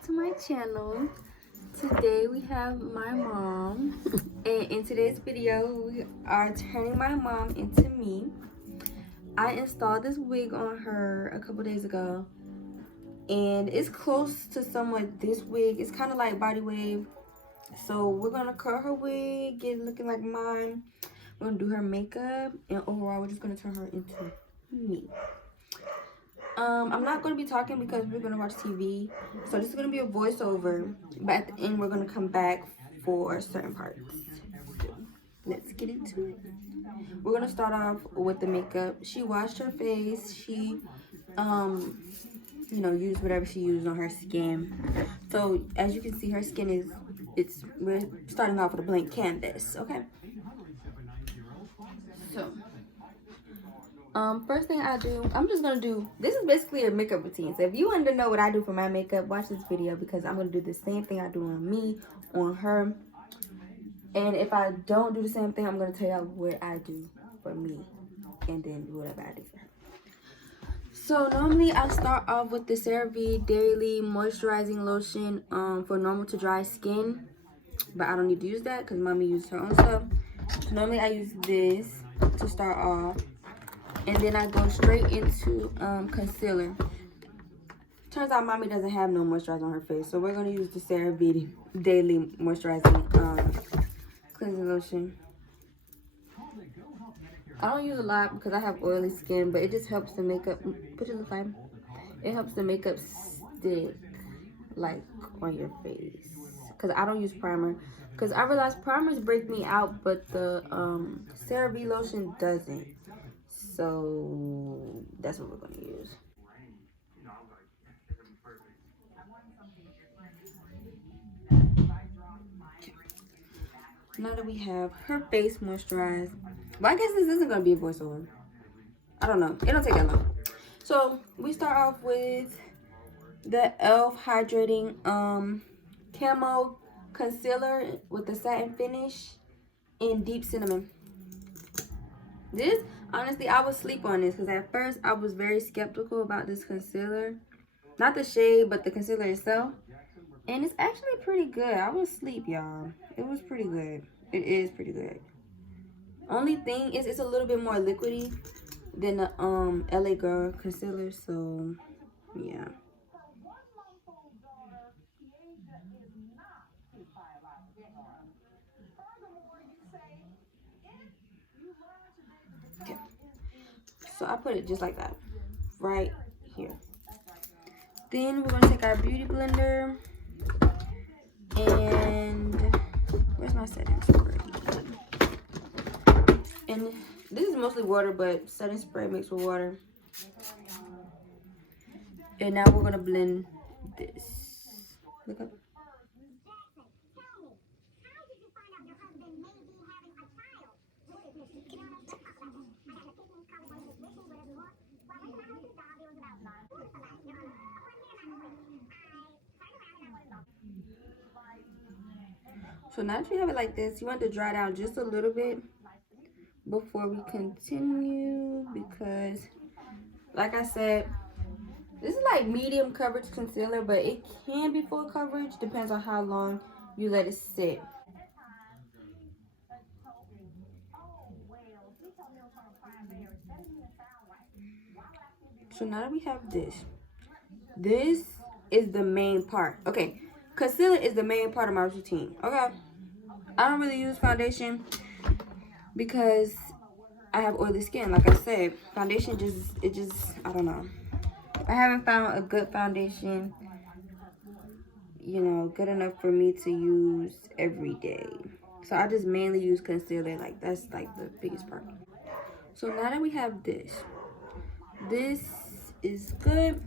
back to my channel. Today we have my mom, and in today's video we are turning my mom into me. I installed this wig on her a couple days ago, and it's close to somewhat this wig. It's kind of like body wave, so we're gonna curl her wig, get it looking like mine. We're gonna do her makeup, and overall we're just gonna turn her into me. I'm not going to be talking because we're going to watch TV. So this is going to be a voiceover. But at the end, we're going to come back for certain parts. So let's get into it. We're going to start off with the makeup. She washed her face. She, used whatever she used on her skin. So as you can see, her skin is, we're starting off with a blank canvas. Okay. So first thing I do, I'm just gonna do, this is basically a makeup routine. So if you want to know what I do for my makeup, watch this video, because I'm gonna do the same thing I do on me, on her. And if I don't do the same thing, I'm gonna tell y'all what I do for me, and then whatever I do for her. So normally I start off with the CeraVe Daily Moisturizing Lotion for normal to dry skin, but I don't need to use that because mommy uses her own stuff. So normally I use this to start off. And then I go straight into concealer. Turns out mommy doesn't have no moisturizer on her face, so we're gonna use the CeraVe Daily Moisturizing Cleansing Lotion. I don't use a lot because I have oily skin, but it just helps the makeup. Put it aside. It helps the makeup stick like on your face. Cause I don't use primer. Cause I realize primers break me out, but the CeraVe lotion doesn't. So that's what we're going to use. Okay. Now that we have her face moisturized, well, I guess this isn't going to be a voiceover. I don't know. It don't take that long. So we start off with the e.l.f. Hydrating Camo Concealer with the satin finish in Deep Cinnamon. This, honestly, I would sleep on this because at first I was very skeptical about this concealer. Not the shade, but the concealer itself. And it's actually pretty good. I was asleep, y'all. It was pretty good. It is pretty good. Only thing is it's a little bit more liquidy than the LA Girl concealer. So, yeah. Okay. So I put it just like that. Right here. Then we're going to take our beauty blender, and where's my setting spray? And this is mostly water, but setting spray mixed with water. And now we're going to blend this. Look up. So now that you have it like this, you want to dry down just a little bit before we continue, because like I said, this is like medium coverage concealer, but it can be full coverage, depends on how long you let it sit. So now that we have this is the main part. Okay, concealer is the main part of my routine. Okay, I don't really use foundation because I have oily skin. Like I said, foundation I don't know. I haven't found a good foundation, good enough for me to use every day. So I just mainly use concealer. Like that's like the biggest part. So now that we have this is good.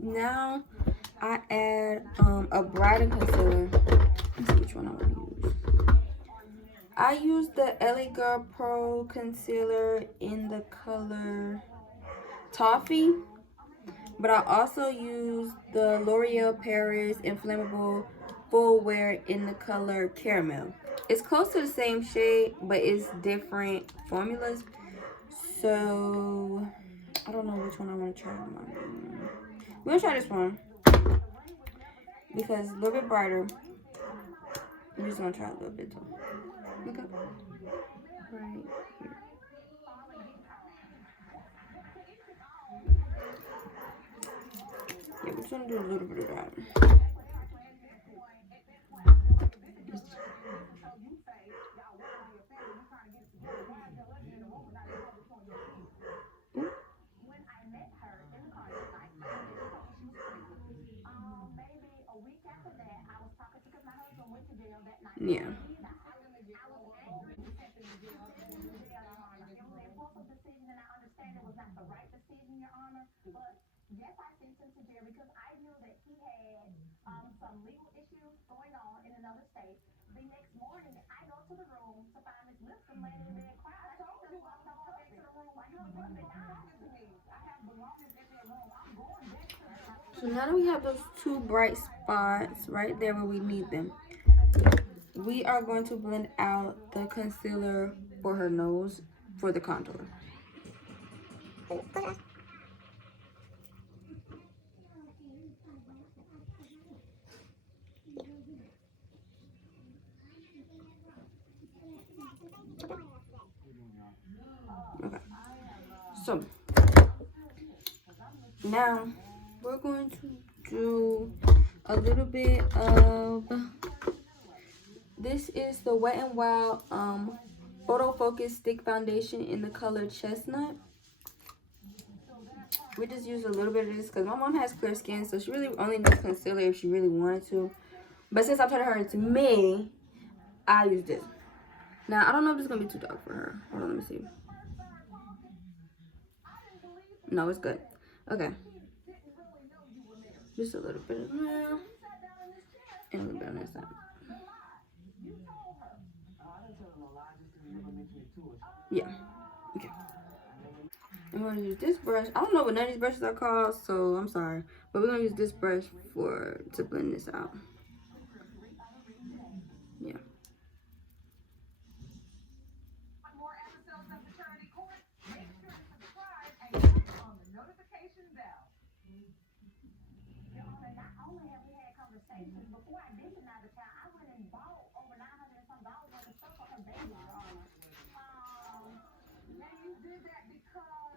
Now I add a brighter concealer. Let's see which one I want to use. I use the LA Girl Pro concealer in the color Toffee, but I also use the L'Oreal Paris Inflammable Full Wear in the color Caramel. It's close to the same shade, but it's different formulas. So I don't know which one I want to try. We'll try this one. because a little bit brighter. I'm just gonna try a little bit too. Okay. Right here. Yeah, we're just gonna do a little bit of that. Yeah. So now that we have those two bright spots right there where we need them, we are going to blend out the concealer for her nose for the contour. Okay. So now we're going to do a little bit of, this is the Wet n Wild Photo Focus Stick Foundation in the color Chestnut. We just use a little bit of this because my mom has clear skin, so she really only needs concealer if she really wanted to. But since I'm telling her it's me, I use this. Now, I don't know if it's going to be too dark for her. Hold on, let me see. No, it's good. Okay. Just a little bit of there. And a little bit on this side. Yeah. Okay. I'm going to use this brush. I don't know what none of these brushes are called, so I'm sorry. But we're going to use this brush to blend this out. Yeah.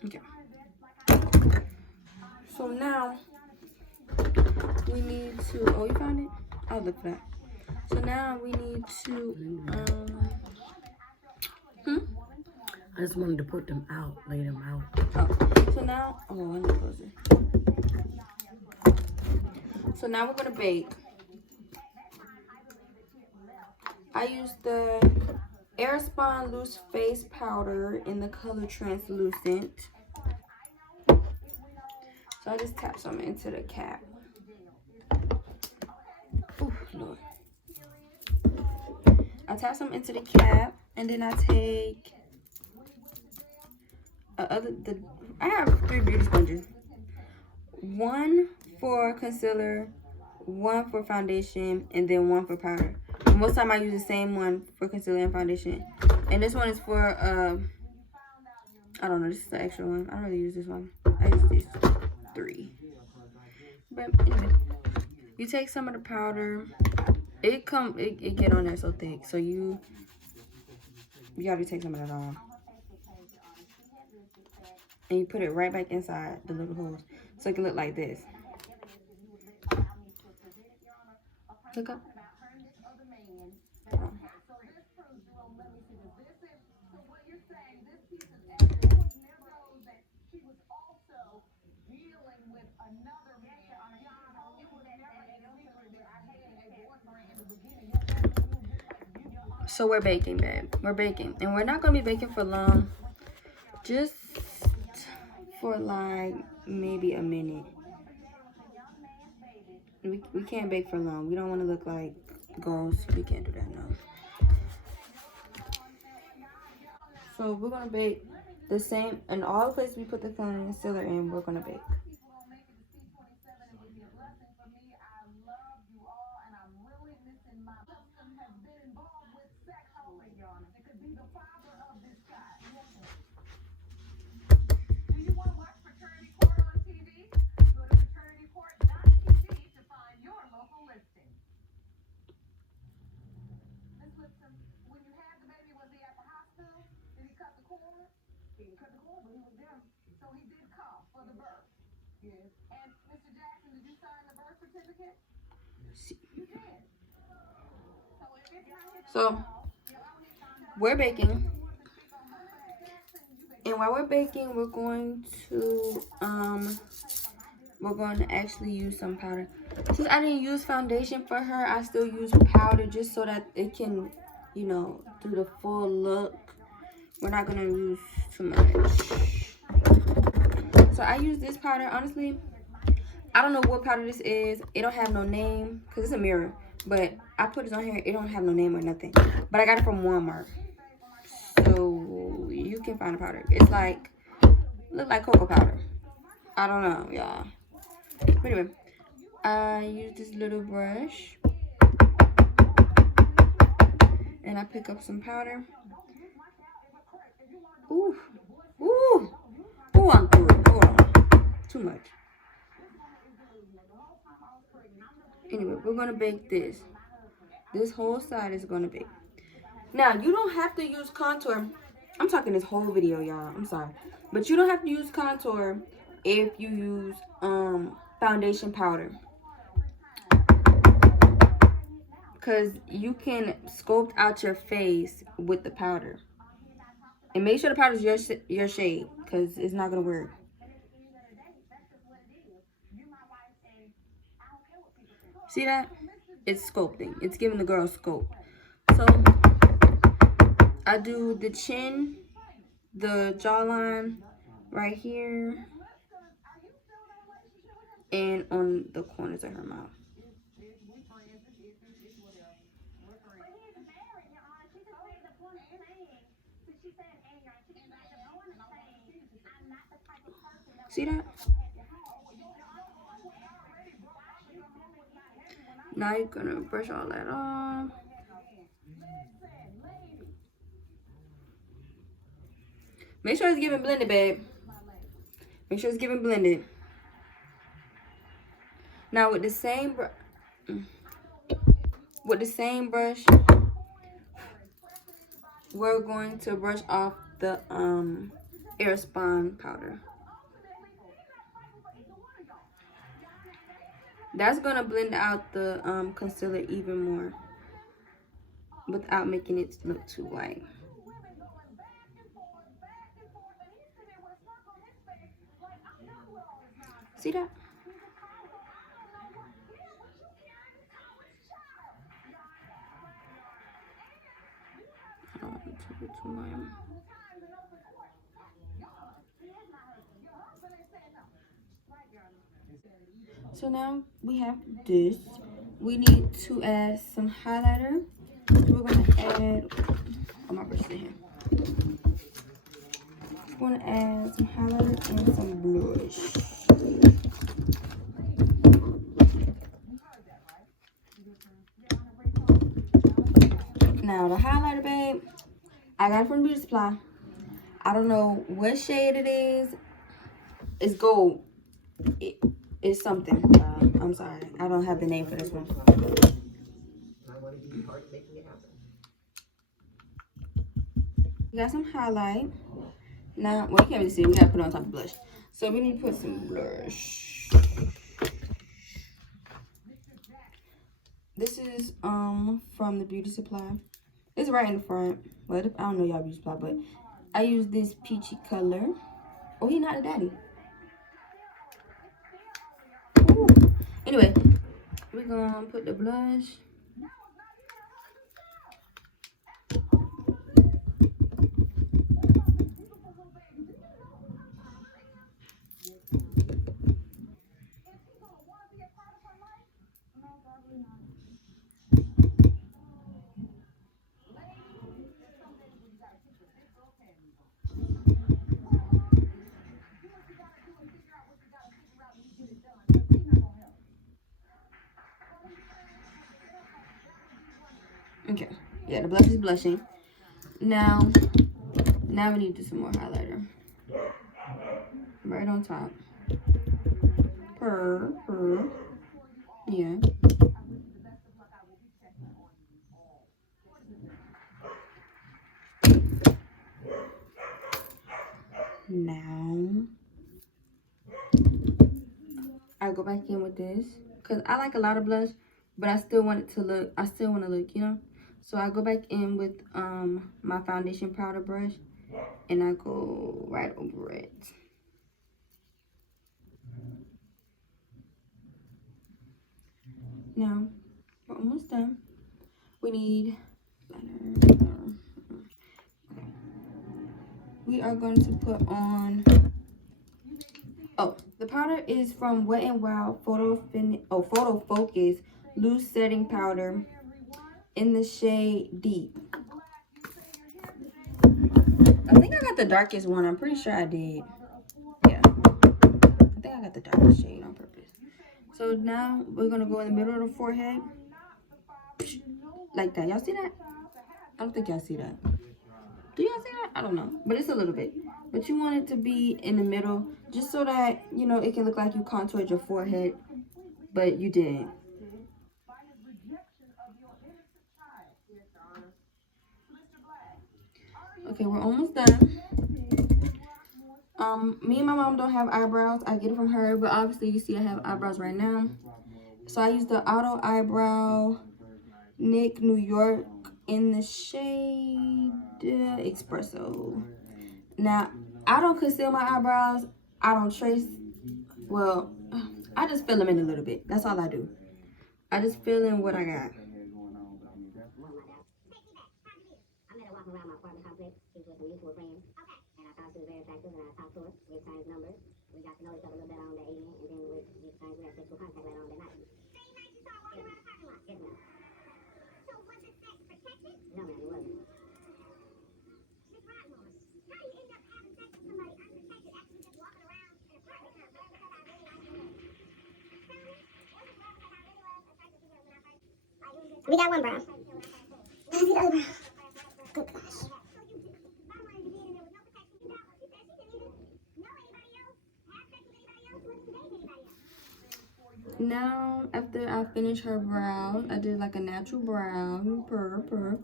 Okay. So now we need to, oh, you found it? I'll look for that. So now we need to, I just wanted to put them out, lay them out. Oh, so now, oh, I need to close it. So now we're gonna bake. I used the Airspun Loose Face Powder in the color Translucent. So I just tap some into the cap. Oh, Lord. I tap some into the cap, and then I take I have 3 beauty sponges. 1 for concealer, 1 for foundation, and then 1 for powder. Most time I use the same one for concealer and foundation. And this one is for I don't know, this is the extra one. I don't really use this one. I use these 3. But anyway, you take some of the powder. It get on there so thick, so you gotta take some of that off. And you put it right back inside the little holes, so it can look like this. Look up. So we're baking, babe. We're baking. And we're not going to be baking for long. Just for like maybe a minute. We can't bake for long. We don't want to look like ghosts. We can't do that, no. So we're going to bake the same. In all the places we put the concealer in, we're going to bake. So we're baking, and while we're baking, we're going to actually use some powder. Since I didn't use foundation for her, I still use powder just so that it can, you know, do the full look. We're not gonna use too much. So I use this powder. Honestly, I don't know what powder this is. It don't have no name because it's a mirror. But I put it on here. It don't have no name or nothing. But I got it from Walmart. So you can find a powder. It's like, look like cocoa powder. I don't know, y'all. But anyway, I use this little brush. And I pick up some powder. Ooh. Ooh. Ooh, I'm through. Hold on. Too much. Anyway, we're going to bake this. This whole side is going to bake. Now, you don't have to use contour. I'm talking this whole video, y'all. I'm sorry. But you don't have to use contour if you use foundation powder. Because you can sculpt out your face with the powder. And make sure the powder is your shade. Because it's not going to work. See that? It's sculpting. It's giving the girl a sculpt. So, I do the chin, the jawline right here, and on the corners of her mouth. See that? Now you're gonna brush all that off. Make sure it's giving blended, babe. Make sure it's giving blended. Now with the same brush, we're going to brush off the Airspun powder. That's gonna blend out the concealer even more without making it look too white. See that? I don't want it to be too white. So now we have this. We need to add some highlighter. We're gonna add, oh, my brush is in here. We're gonna add some highlighter and some blush. Now the highlighter, babe, I got it from Beauty Supply. I don't know what shade it is. It's gold. It's something. I'm sorry. I don't have the name for this one. We got some highlight. Now, well, you can't really see it. We gotta put it on top of blush. So we need to put some blush. This is from the Beauty Supply. It's right in the front. Well, I don't know y'all Beauty Supply, but I use this peachy color. Oh, he not a daddy. Ooh. Anyway, we're gonna put the blush. Okay, yeah, the blush is blushing. Now we need to do some more highlighter. Right on top. Yeah. Now I go back in with this because I like a lot of blush, but I still want it to look, I still want to look, you know. So I go back in with my foundation powder brush, and I go right over it. Now we're almost done. We need liner. We are going to put on. Oh, the powder is from Wet n Wild Photo Focus Loose Setting Powder in the shade Deep. I think I got the darkest one. I'm pretty sure I did. Yeah. I think I got the darkest shade on purpose. So now we're going to go in the middle of the forehead. Like that. Y'all see that? I don't think y'all see that. Do y'all see that? I don't know. But it's a little bit. But you want it to be in the middle. Just so that, you know, it can look like you contoured your forehead. But you didn't. Okay, we're almost done. Me and my mom don't have eyebrows. I get it from her, but obviously you see I have eyebrows right now. So I use the Auto Eyebrow Nick New York in the shade Espresso. Now, I don't conceal my eyebrows. I don't trace. Well, I just fill them in a little bit. That's all I do. I just fill in what I got. We got one brown. Let's see the other brown. Good gosh. Now, after I finish her brows, I did like a natural brown. Purr.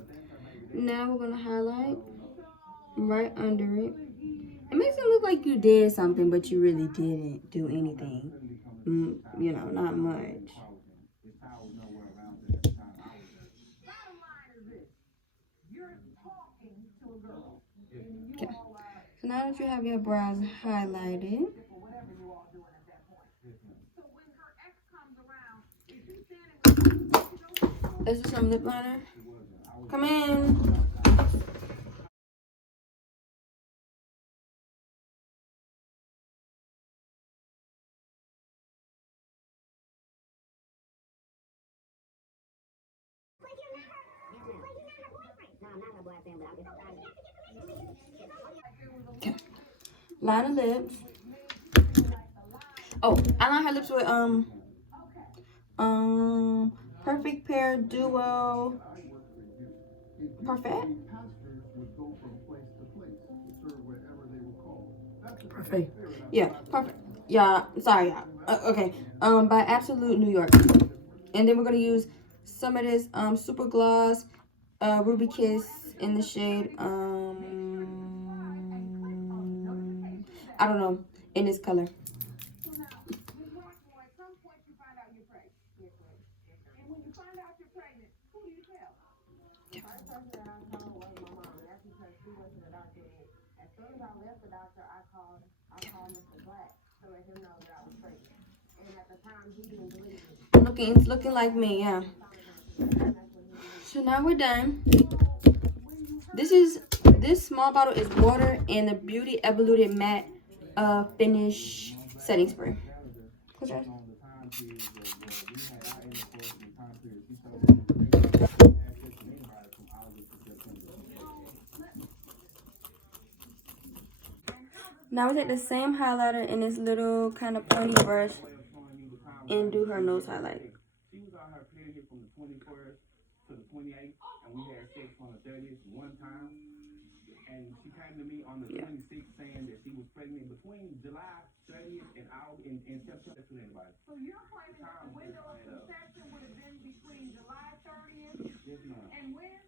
Now we're going to highlight right under it. It makes it look like you did something, but you really didn't do anything. You know, not much. Okay. So now that you have your brows highlighted, let's do some lip liner. Come in. Okay. Line the lips. Oh, I line her lips with Perfect Pair Duo Parfait. Perfect. Yeah, perfect. Yeah, sorry. Okay. By Absolute New York. And then we're gonna use some of this Super Gloss Ruby Kiss in the shade I don't know, in this color. It's looking like me, yeah. So now we're done. This small bottle is water and the Beauty Evoluted Matte Finish Setting Spray. Close your eyes. Now we take the same highlighter in this little kind of pointy brush and do her nose highlight. She was on her period from the 21st to the 28th, and we had sex on the 30th one time. And she came to me on the 26th saying that she was pregnant between July 30th and September to anybody. So you're claiming that the window of conception would have been between July 30th and when?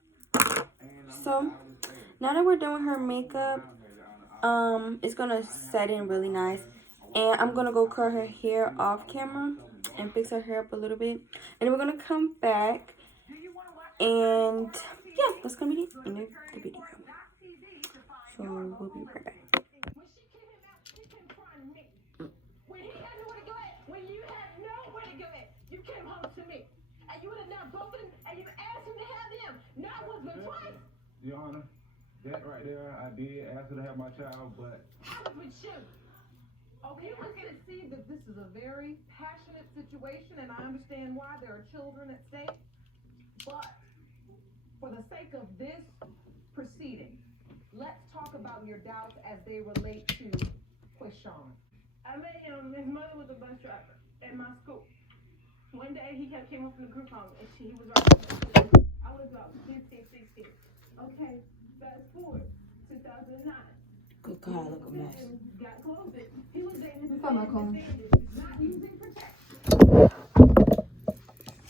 So now that we're done with her makeup, it's gonna set in really nice. And I'm gonna go curl her hair off camera and fix her hair up a little bit. And then we're gonna come back and yeah, that's gonna be the end of the video. So we'll be right back. When he had nowhere to go at, when you had nowhere to go at, you came home to me. And you would have not both of them, and you asked him to have them. Not once, but twice. Your Honor, that right there, I did ask her to have my child, but I was with you. Okay, you can see that this is a very passionate situation, and I understand why there are children at stake. But for the sake of this proceeding, let's talk about your doubts as they relate to Quishon. I met him. His mother was a bus driver at my school. One day he came up from the group home, and he was right. I was about 15, 16. Okay, fast forward, 2009. Good God, look a mess. Got closer. He was dating his Find my comb. not using protection.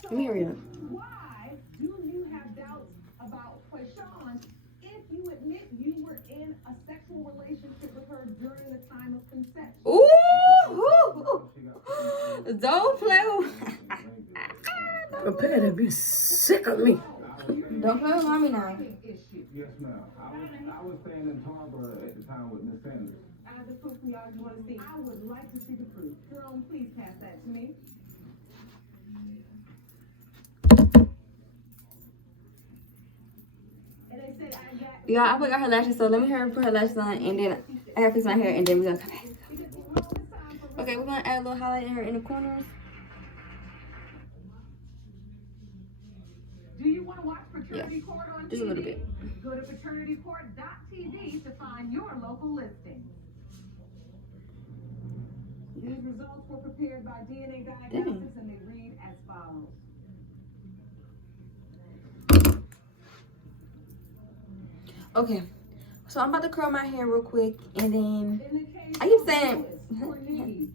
Let me hurry up. Why do you have doubts about Quishon if you admit you were in a sexual relationship with her during the time of conception? Ooh! Don't play with Prepare to be sick of me. Don't play with mommy now. yes, ma'am. I was staying in Harbor at the time with Miss Sanders. I have the proof we all want to see. I would like to see the proof. Jerome, please pass that to me. And they said I got. Yeah, I forgot her lashes, so let me hurry put her lashes on, and then I have to fix my hair, and then we're gonna come back. Okay, we're gonna add a little highlight in her in the corners. Do you want to watch Paternity Court on Just TV? a little bit. Go to paternitycourt.tv to find your local listings. These results were prepared by DNA Diagnostics and they read as follows. Okay, so I'm about to curl my hair real quick, and then In the case I keep of saying Cornelius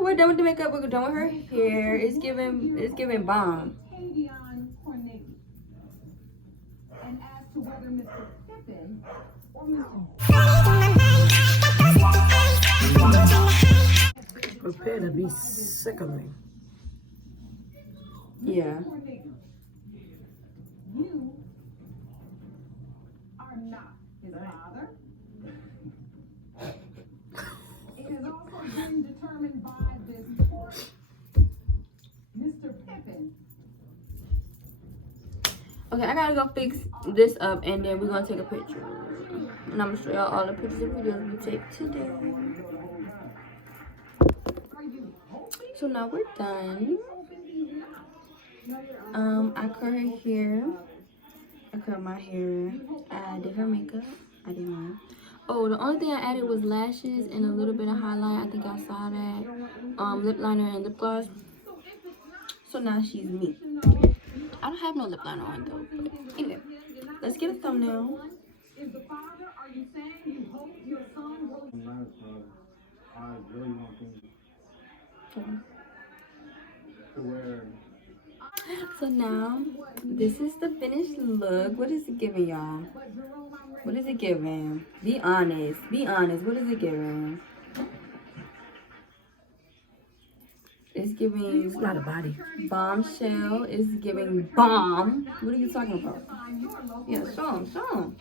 we're done with the makeup. We're done with her hair. It's giving bomb. Tavion Cornelius. And as to whether Mr. Pippin or Mr. Prepare to be sick of me. Yeah. Cornelius, you are not his father. It has also been determined by this court, Mr. Pippin. Okay, I gotta go fix this up, and then we're gonna take a picture. And I'm gonna show y'all all the pictures and videos we take today. So now we're done. I curl her hair. I curl my hair. I did her makeup. I did mine. Oh, the only thing I added was lashes and a little bit of highlight. I think I saw that. Lip liner and lip gloss. So now she's me. I don't have no lip liner on though. But anyway, let's get a thumbnail. Is the father, are you saying you hope your son will... I really want them Okay. to wear. So now, this is the finished look. What is it giving, y'all? What is it giving? Be honest. Be honest. What is it giving? It's giving It's not a body. bombshell. It's giving bomb. What are you talking about? Yeah, show him. Show him.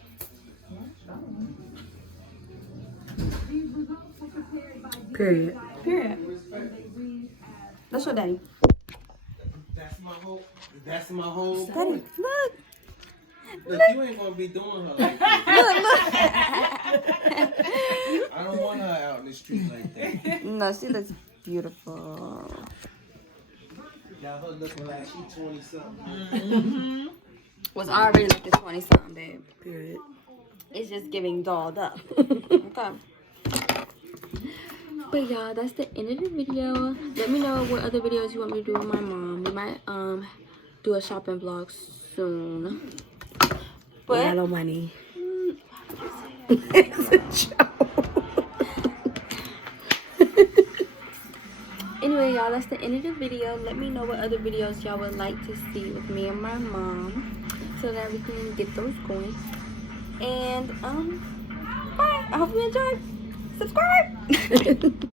Period. Period. Let's show Daddy. That's my whole Daddy, point. look. Look, you ain't gonna be doing her like this. I don't want her out in the street like that. No, she looks beautiful. Got her looking like she 20 something. Was already looking 20 something, babe. Period. It's just giving dolled up. Okay. But y'all, that's the end of the video. Let me know what other videos you want me to do with my mom. We might do a shopping vlog soon. But Hello, money. it's a joke. Anyway, y'all, that's the end of the video. Let me know what other videos y'all would like to see with me and my mom, so that we can get those going. And bye. I hope you enjoyed. Subscribe.